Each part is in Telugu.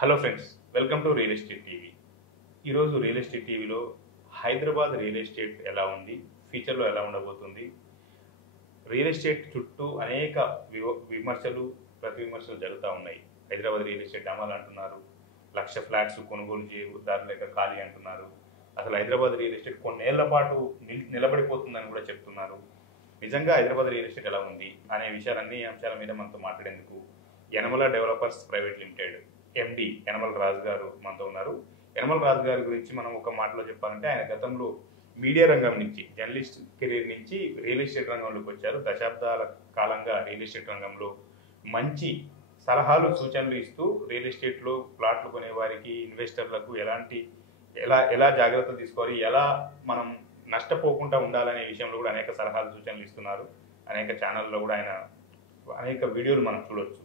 Hello friends, welcome to real estate TV. ఈరోజు రియల్ ఎస్టేట్ టీవీలో హైదరాబాద్ రియల్ ఎస్టేట్ ఎలా ఉంది, ఫ్యూచర్లో ఎలా ఉండబోతుంది, రియల్ ఎస్టేట్ చుట్టూ అనేక విమర్శలు ప్రతి విమర్శలు జరుగుతూ ఉన్నాయి. హైదరాబాద్ రియల్ ఎస్టేట్ అమ్మాలి అంటున్నారు, 1,00,000 ఫ్లాట్స్ కొనుగోలు చేయదారు లేక ఖాళీ అంటున్నారు. అసలు హైదరాబాద్ రియల్ ఎస్టేట్ కొన్నేళ్ల పాటు నిలబడిపోతుందని కూడా చెప్తున్నారు. నిజంగా హైదరాబాద్ రియల్ ఎస్టేట్ ఎలా ఉంది అనే విషయాలన్నీ అంశాల మీద మనతో మాట్లాడేందుకు Yanamala developers private limited MD Yanamala Raju గారు మనతో ఉన్నారు. యనమల రాజు గారి గురించి మనం ఒక మాటలో చెప్పాలంటే, ఆయన గతంలో మీడియా రంగం నుంచి, జర్నలిస్ట్ కెరీర్ నుంచి రియల్ ఎస్టేట్ రంగంలోకి వచ్చారు. దశాబ్దాల కాలంగా రియల్ ఎస్టేట్ రంగంలో మంచి సలహాలు సూచనలు ఇస్తూ రియల్ ఎస్టేట్లో ప్లాట్లు కొనే వారికి, ఇన్వెస్టర్లకు ఎలా జాగ్రత్తలు తీసుకోవాలి, ఎలా మనం నష్టపోకుండా ఉండాలనే విషయంలో కూడా అనేక సలహాలు సూచనలు ఇస్తున్నారు. అనేక ఛానల్లో కూడా ఆయన అనేక వీడియోలు మనం చూడొచ్చు.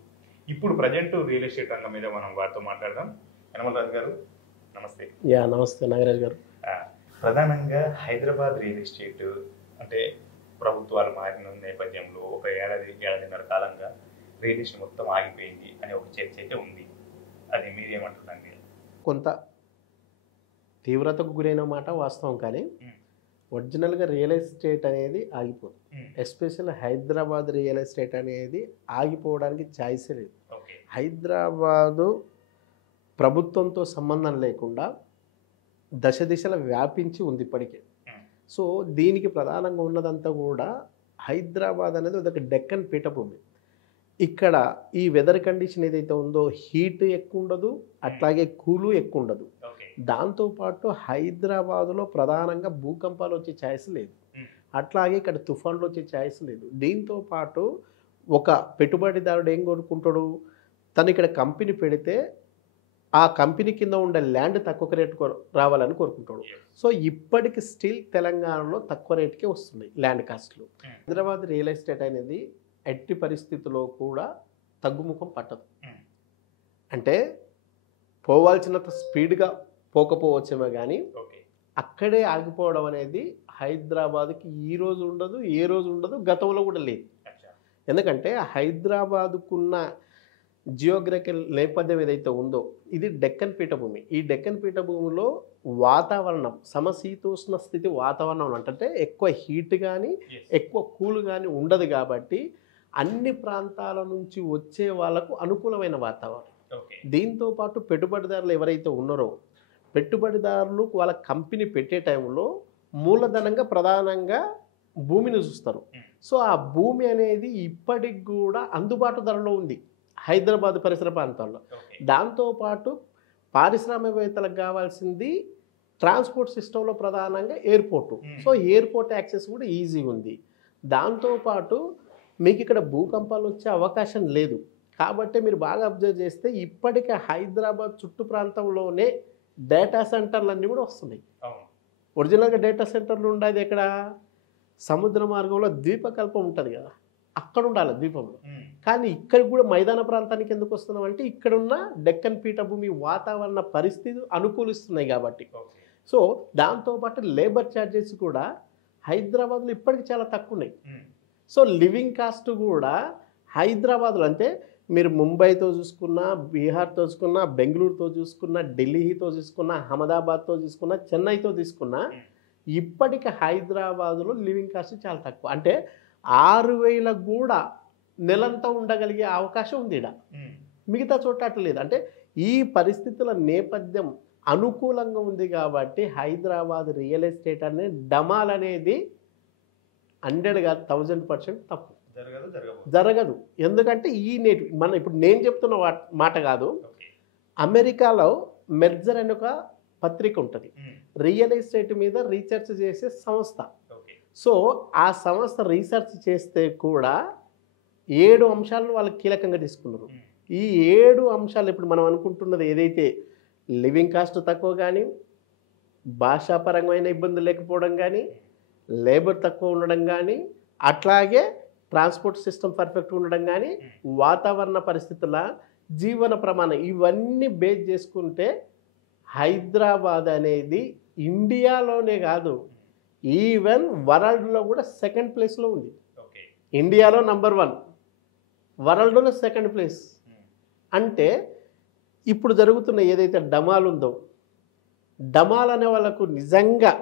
ఇప్పుడు ప్రజెంట్ రియల్ ఎస్టేట్ రంగం మీద మనం వారితో మాట్లాడదాం. యనమల రాజు గారు నమస్తే. నమస్తే నాగరాజ్ గారు. ప్రధానంగా హైదరాబాద్ రియల్ ఎస్టేట్ అంటే ప్రభుత్వాలు మారిన నేపథ్యంలో ఒక ఏడాదిన్నర కాలంగా రియల్ ఎస్టేట్ మొత్తం ఆగిపోయింది అనే ఒక చర్చ అయితే ఉంది. అది మీరేమంటున్నారు? కొంత తీవ్రతకు గురైన మాట వాస్తవం, కానీ ఒరిజినల్గా రియల్ ఎస్టేట్ అనేది ఆగిపోదు. ఎస్పెషల్ హైదరాబాద్ రియల్ ఎస్టేట్ అనేది ఆగిపోవడానికి ఛాయిసే లేదు. హైదరాబాదు ప్రభుత్వంతో సంబంధం లేకుండా దశ దిశల వ్యాపించి ఉంది ఇప్పటికే. సో దీనికి ప్రధానంగా ఉన్నదంతా కూడా హైదరాబాద్ అనేది ఒక డెక్కన్ పీఠభూమి. ఇక్కడ ఈ వెదర్ కండిషన్ ఏదైతే ఉందో, హీట్ ఎక్కువ ఉండదు, అట్లాగే కూలు ఎక్కువ ఉండదు. దాంతోపాటు హైదరాబాదులో ప్రధానంగా భూకంపాలు వచ్చే ఛాయిస్ లేదు, అట్లాగే ఇక్కడ తుఫాన్లు వచ్చే ఛాయిస్ లేదు. దీంతో పాటు ఒక పెట్టుబడిదారుడు ఏం కోరుకుంటాడు, తను ఇక్కడ కంపెనీ పెడితే ఆ కంపెనీ కింద ఉండే ల్యాండ్ తక్కువ రేటు రావాలని కోరుకుంటాడు. సో ఇప్పటికి స్టిల్ తెలంగాణలో తక్కువ రేటుకే వస్తున్నాయి ల్యాండ్ కాస్ట్లు. హైదరాబాద్ రియల్ ఎస్టేట్ అనేది ఎట్టి పరిస్థితుల్లో కూడా తగ్గుముఖం పట్టదు. అంటే పోవాల్సినంత స్పీడ్గా పోకపోవచ్చేమో కానీ అక్కడే ఆగిపోవడం అనేది హైదరాబాద్కి ఈ రోజు ఉండదు, ఏ రోజు ఉండదు, గతంలో కూడా లేదు. ఎందుకంటే హైదరాబాదుకున్న జియోగ్రఫికల్ నేపథ్యం ఏదైతే ఉందో, ఇది డెక్కన్ పీఠభూమి. ఈ డెక్కన్ పీఠభూమిలో వాతావరణం సమశీతోష్ణ స్థితి వాతావరణం అంటే ఎక్కువ హీట్ కానీ ఎక్కువ కూల్ కానీ ఉండదు. కాబట్టి అన్ని ప్రాంతాల నుంచి వచ్చే వాళ్ళకు అనుకూలమైన వాతావరణం. దీంతో పాటు పెట్టుబడిదారులు ఎవరైతే ఉన్నారో, పెట్టుబడిదారులు వాళ్ళ కంపెనీ పెట్టే టైంలో మూలధనంగా ప్రధానంగా భూమిని చూస్తారు. సో ఆ భూమి అనేది ఇప్పటికి కూడా అందుబాటు ధరలో ఉంది హైదరాబాద్ పరిసర ప్రాంతాల్లో. దాంతోపాటు పారిశ్రామికవేత్తలకు కావాల్సింది ట్రాన్స్పోర్ట్ సిస్టంలో ప్రధానంగా ఎయిర్పోర్టు. సో ఎయిర్పోర్ట్ యాక్సెస్ కూడా ఈజీ ఉంది. దాంతోపాటు మీకు ఇక్కడ భూకంపాలు వచ్చే అవకాశం లేదు. కాబట్టి మీరు బాగా అబ్జర్వ్ చేస్తే ఇప్పటికే హైదరాబాద్ చుట్టూ ప్రాంతంలోనే డేటా సెంటర్లు అన్నీ కూడా వస్తున్నాయి. ఒరిజినల్గా డేటా సెంటర్లు ఉండేది ఎక్కడ, సముద్ర మార్గంలో ద్వీపకల్పం ఉంటుంది కదా, అక్కడ ఉండాలి ద్వీపంలో. కానీ ఇక్కడికి కూడా మైదాన ప్రాంతానికి ఎందుకు వస్తున్నాం అంటే, ఇక్కడున్న డెక్కన్ పీఠభూమి వాతావరణ పరిస్థితి అనుకూలిస్తున్నాయి కాబట్టి. సో దాంతోపాటు లేబర్ ఛార్జెస్ కూడా హైదరాబాద్లో ఇప్పటికి చాలా తక్కువ ఉన్నాయి. సో లివింగ్ కాస్ట్ కూడా హైదరాబాద్లో, అంటే మీరు ముంబైతో చూసుకున్నా, బీహార్తో చూసుకున్నా, బెంగళూరుతో చూసుకున్నా, ఢిల్లీతో చూసుకున్నా, అహ్మదాబాద్తో చూసుకున్నా, చెన్నైతో తీసుకున్నా, ఇప్పటికి హైదరాబాదులో లివింగ్ కాస్ట్ చాలా తక్కువ. అంటే 6,000 కూడా నెలంతా ఉండగలిగే అవకాశం ఉంది ఇక్కడ. మిగతా చోట అట్లా లేదు. అంటే ఈ పరిస్థితుల నేపథ్యం అనుకూలంగా ఉంది కాబట్టి హైదరాబాద్ రియల్ ఎస్టేట్ అనే డమాల్ అనేది 100% తప్పు, జరగదు. ఎందుకంటే ఇప్పుడు నేను చెప్తున్న మాట కాదు. అమెరికాలో మెర్జర్ అనే ఒక పత్రిక ఉంటుంది, రియల్ ఎస్టేట్ మీద రీసెర్చ్ చేసే సంస్థ. సో ఆ సంస్థ రీసెర్చ్ చేస్తే కూడా 7 అంశాలను వాళ్ళు కీలకంగా తీసుకున్నారు. ఈ 7 అంశాలు ఇప్పుడు మనం అనుకుంటున్నది ఏదైతే లివింగ్ కాస్ట్ తక్కువ కానీ, భాషాపరమైన ఇబ్బందులు లేకపోవడం కానీ, లేబర్ తక్కువ ఉండడం కానీ, అట్లాగే ట్రాన్స్పోర్ట్ సిస్టమ్ పర్ఫెక్ట్గా ఉండడం కానీ, వాతావరణ పరిస్థితుల జీవన ప్రమాణం, ఇవన్నీ బేస్ చేసుకుంటే హైదరాబాద్ అనేది ఇండియాలోనే కాదు, ఈవెన్ వరల్డ్లో కూడా 2nd ప్లేస్లో ఉంది. ఇండియాలో నంబర్ 1, వరల్డ్లో 2nd ప్లేస్. అంటే ఇప్పుడు జరుగుతున్న ఏదైతే డమాల్ ఉందో, డమాల్ అనే వాళ్ళకు నిజంగా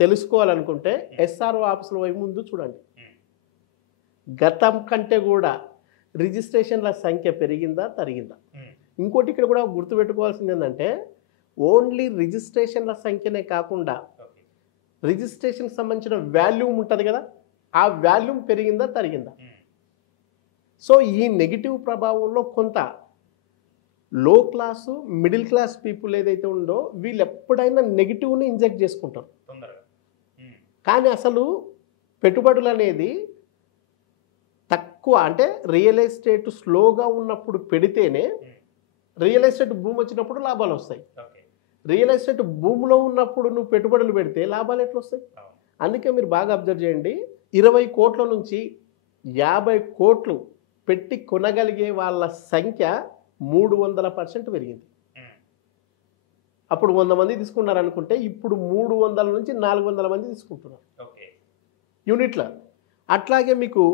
తెలుసుకోవాలనుకుంటే ఎస్ఆర్ఓ ఆఫీసుల వైపు ముందు చూడండి. గతం కంటే కూడా రిజిస్ట్రేషన్ల సంఖ్య పెరిగిందా తరిగిందా? ఇంకోటి ఇక్కడ కూడా గుర్తుపెట్టుకోవాల్సింది ఏంటంటే, ఓన్లీ రిజిస్ట్రేషన్ల సంఖ్యనే కాకుండా రిజిస్ట్రేషన్కి సంబంధించిన వాల్యూమ్ ఉంటుంది కదా, ఆ వాల్యూమ్ పెరిగిందా తరిగిందా? సో ఈ నెగిటివ్ ప్రభావంలో కొంత లో క్లాసు మిడిల్ క్లాస్ పీపుల్ ఏదైతే ఉందో వీళ్ళు ఎప్పుడైనా నెగిటివ్ని ఇంజెక్ట్ చేసుకుంటారు. కానీ అసలు పెట్టుబడులు అనేది తక్కువ, అంటే రియల్ ఎస్టేట్ స్లోగా ఉన్నప్పుడు పెడితేనే రియల్ ఎస్టేట్ భూమి వచ్చినప్పుడు లాభాలు వస్తాయి. రియల్ ఎస్టేట్ భూమిలో ఉన్నప్పుడు నువ్వు పెట్టుబడులు పెడితే లాభాలు ఎట్లా వస్తాయి? అందుకే మీరు బాగా అబ్జర్వ్ చేయండి, 20 కోట్ల నుంచి 50 కోట్లు పెట్టి కొనగలిగే వాళ్ళ సంఖ్య 300% పెరిగింది. అప్పుడు 100 మంది తీసుకున్నారు అనుకుంటే ఇప్పుడు 300 నుంచి 400 మంది తీసుకుంటున్నారు యూనిట్ల. అట్లాగే మీకు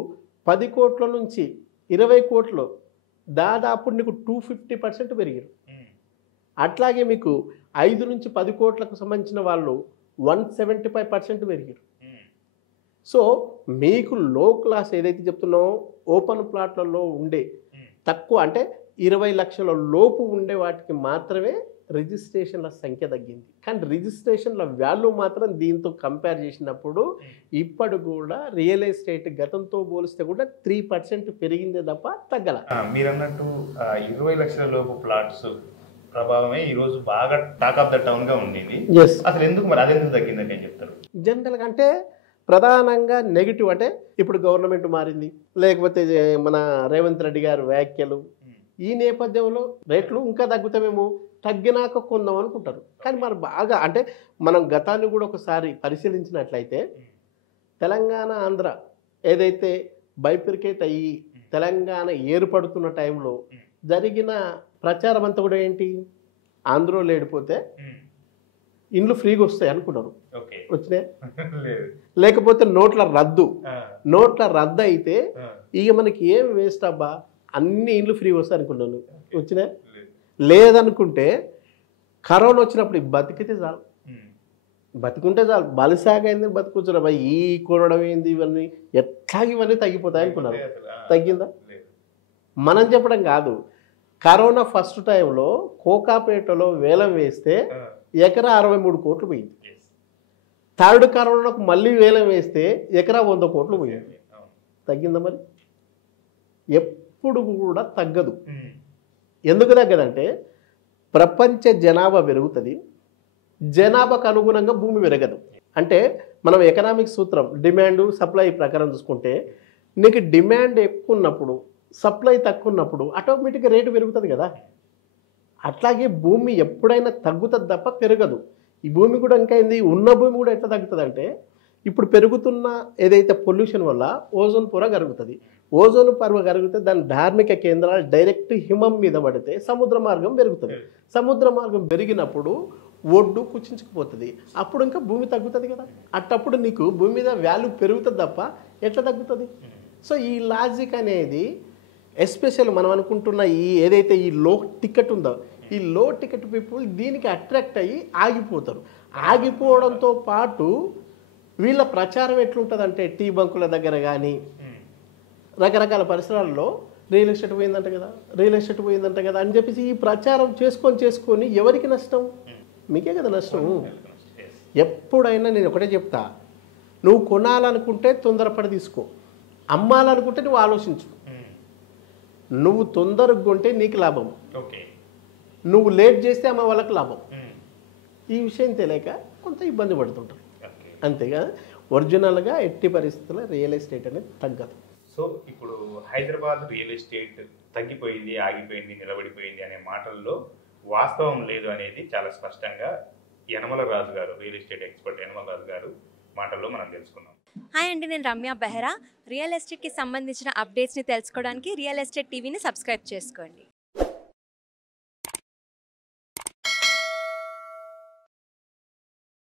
10 కోట్ల నుంచి 20 కోట్లు దాదాపు నీకు 250% పెరిగారు. అట్లాగే మీకు 5 నుంచి 10 కోట్లకు సంబంధించిన వాళ్ళు 175% పెరిగారు. సో మీకు లో క్లాస్ ఏదైతే చెప్తున్నామో ఓపెన్ ప్లాట్లలో ఉండే తక్కువ, అంటే 20 లక్షల లోపు ఉండే వాటికి మాత్రమే రిజిస్ట్రేషన్ల సంఖ్య తగ్గింది. కానీ రిజిస్ట్రేషన్ల వాల్యూ మాత్రం దీంతో కంపేర్ చేసినప్పుడు ఇప్పటి కూడా రియల్ ఎస్టేట్ గతంతో పోలిస్తే కూడా 3% పెరిగిందే తప్ప తగ్గల. మీరు అన్నట్టు 20 లక్షల లోపు ప్లాట్స్ ప్రభావమే ఈరోజు బాగా టాక్ ఆఫ్ ద టౌన్ గా ఉండింది. అసలు ఎందుకు మరి అదెందుకు తగ్గిందని ఏం చెప్తారు? జనరల్గా అంటే ప్రధానంగా నెగిటివ్, అంటే ఇప్పుడు గవర్నమెంట్ మారింది, లేకపోతే మన రేవంత్ రెడ్డి గారు వ్యాఖ్యలు, ఈ నేపథ్యంలో రేట్లు ఇంకా తగ్గుతామేమో, తగ్గినాక కొందాం అనుకుంటారు. కానీ మరి బాగా అంటే మనం గతాన్ని కూడా ఒకసారి పరిశీలించినట్లయితే తెలంగాణ ఆంధ్ర ఏదైతే బైఫర్కేట్ అయ్యి తెలంగాణ ఏర్పడుతున్న టైంలో జరిగిన ప్రచారం అంతా కూడా ఏంటి, ఆంధ్రలో ఏడిపోతే ఇండ్లు ఫ్రీగా వస్తాయి అనుకున్నారు, వచ్చినాయి. లేకపోతే నోట్ల రద్దు అయితే ఇక మనకి ఏం వేస్ట్ అబ్బా, అన్ని ఇండ్లు ఫ్రీ వస్తాయి అనుకున్నాను, వచ్చినాయి. లేదనుకుంటే కరోనా వచ్చినప్పుడు బతికితే చాలు, బతికుంటే చాలు, బలిసాగైంది బతుకొచ్చురా ఈ కొనడం ఏంది, ఇవన్నీ ఎట్లాగ ఇవన్నీ తగ్గిపోతాయి అనుకున్నారు. తగ్గిందా? మనం చెప్పడం కాదు, కరోనా ఫస్ట్ టైంలో కోకాపేటలో వేలం వేస్తే ఎకరా 63 కోట్లు పోయింది. థర్డ్ కరోనాకు మళ్ళీ వేలం వేస్తే ఎకరా 100 కోట్లు పోయింది. తగ్గిందా? మరి ఎప్పుడు కూడా తగ్గదు. ఎందుకు తగ్గదంటే ప్రపంచ జనాభా పెరుగుతుంది, జనాభాకు అనుగుణంగా భూమి పెరగదు. అంటే మనం ఎకనామిక్స్ సూత్రం డిమాండ్ సప్లై ప్రకారం చూసుకుంటే నీకు డిమాండ్ ఎక్కువ ఉన్నప్పుడు సప్లై తక్కువ ఉన్నప్పుడు ఆటోమేటిక్గా రేటు పెరుగుతుంది కదా. అట్లాగే భూమి ఎప్పుడైనా తగ్గుతుంది తప్ప పెరగదు. ఈ భూమి కూడా ఇంకా ఏంది, ఉన్న భూమి కూడా ఎట్లా తగ్గుతుంది అంటే ఇప్పుడు పెరుగుతున్న ఏదైతే పొల్యూషన్ వల్ల ఓజోన్ పొర కరుగుతుంది. ఓజోన్ పొర కరిగితే దాని ధార్మిక కేంద్రాలు డైరెక్ట్ హిమం మీద పడితే సముద్ర మార్గం పెరుగుతుంది. సముద్ర మార్గం పెరిగినప్పుడు ఒడ్డు కుచించుకుపోతుంది, అప్పుడు ఇంకా భూమి తగ్గుతుంది కదా. అట్టప్పుడు నీకు భూమి మీద వాల్యూ పెరుగుతుంది తప్ప ఎట్లా తగ్గుతుంది? సో ఈ లాజిక్ అనేది ఎస్పెషల్ మనం అనుకుంటున్న ఈ ఏదైతే ఈ లో టికెట్ ఉందో, ఈ లో టికెట్ పీపుల్ దీనికి అట్రాక్ట్ అయ్యి ఆగిపోతారు. ఆగిపోవడంతో పాటు వీళ్ళ ప్రచారం ఎట్లుంటుందంటే టీ బంకుల దగ్గర కానీ రకరకాల పరిసరాల్లో రియల్ ఎస్టేట్ పోయిందంట కదా, రియల్ ఎస్టేట్ పోయిందంట కదా అని చెప్పేసి ఈ ప్రచారం చేసుకొని ఎవరికి నష్టం? మీకే కదా నష్టం. ఎప్పుడైనా నేను ఒకటే చెప్తా, నువ్వు కొనాలనుకుంటే తొందరపడి తీసుకో, అమ్మాలనుకుంటే నువ్వు ఆలోచించు. నువ్వు తొందరగా కొంటే నీకు లాభం, నువ్వు లేట్ చేస్తే అమ్మ వాళ్ళకి లాభం. ఈ విషయం తెలియక కొంత ఇబ్బంది పడుతుంటారు. అంతేగా ఒరిజినల్గా ఎట్టి పరిస్థితుల్లో రియల్ ఎస్టేట్ అనేది తగ్గదు. సో ఇప్పుడు హైదరాబాద్ రియల్ ఎస్టేట్ తగ్గిపోయింది, ఆగిపోయింది, నిలబడిపోయింది అనే మాటల్లో వాస్తవం లేదు అనేది చాలా స్పష్టంగా యనమల రాజు గారు, real estate expert Yanamala Raju గారు మాటల్లో మనం తెలుసుకున్నాం. హాయ్ అండి, నేను రమ్య బెహ్రా. రియల్ ఎస్టేట్కి సంబంధించిన అప్డేట్స్ని తెలుసుకోవడానికి రియల్ ఎస్టేట్ టీవీని సబ్స్క్రైబ్ చేసుకోండి.